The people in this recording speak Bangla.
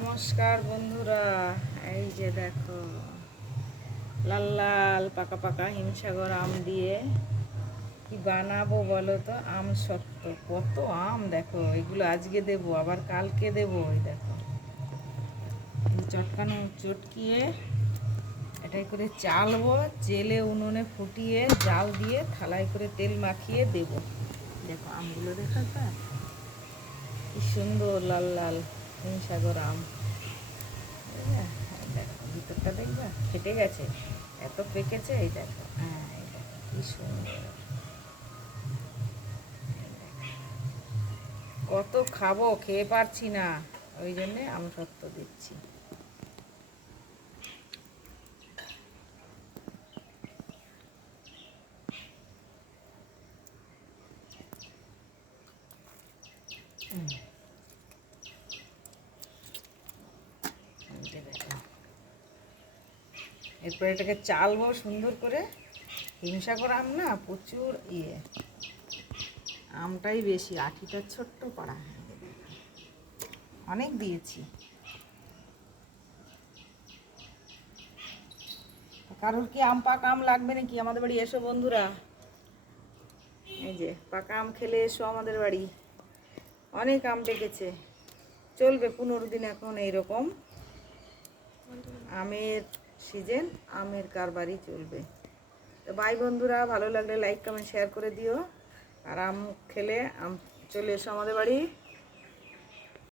নমস্কার বন্ধুরা, এই যে দেখো লাল লাল পাকা পাকা হিমসাগর আম দিয়ে কি বানাবো বলো তো। আম সত্ত্ব কত আম দেখো, এগুলো আজকে দেবো আবার কালকে দেবো। এই দেখো চটকানো চটকিয়ে এটাই করে চালবো, চেলে উনুনে ফুটিয়ে জাল দিয়ে থালায় করে তেল মাখিয়ে দেবো। দেখো আমগুলো দেখা যায় কি সুন্দর লাল লাল হিমসাগর আম। দেখো ভিতরটা দেখবা ফেটে গেছে, এত পেকেছে। এই দেখো, হ্যাঁ এই দেখো কি সুন্দর। কত খাবো, খেয়ে পারছি না, ওই জন্যে আমসত্ত্ব দিচ্ছি। এরপর এটাকে চালবো সুন্দর করে। হিমসাগর আম না প্রচুর আমটাই বেশি, আঠিটা ছোট্ট পাড়া, অনেক দিয়েছি। কারোর কি আম পাকা আম লাগবে নাকি আমাদের বাড়ি এসো বন্ধুরা। এই যে পাকা আম খেলে এসো আমাদের বাড়ি, অনেক আম পেকেছে। চলবে 15 দিন এখন এইরকম আমের সিজন, আমের কারবারই চলবে। তো বাই বন্ধুরা, ভালো লাগলে লাইক কমেন্ট শেয়ার করে দিও। আর আম খেলে চলে এসো আমাদের বাড়ি।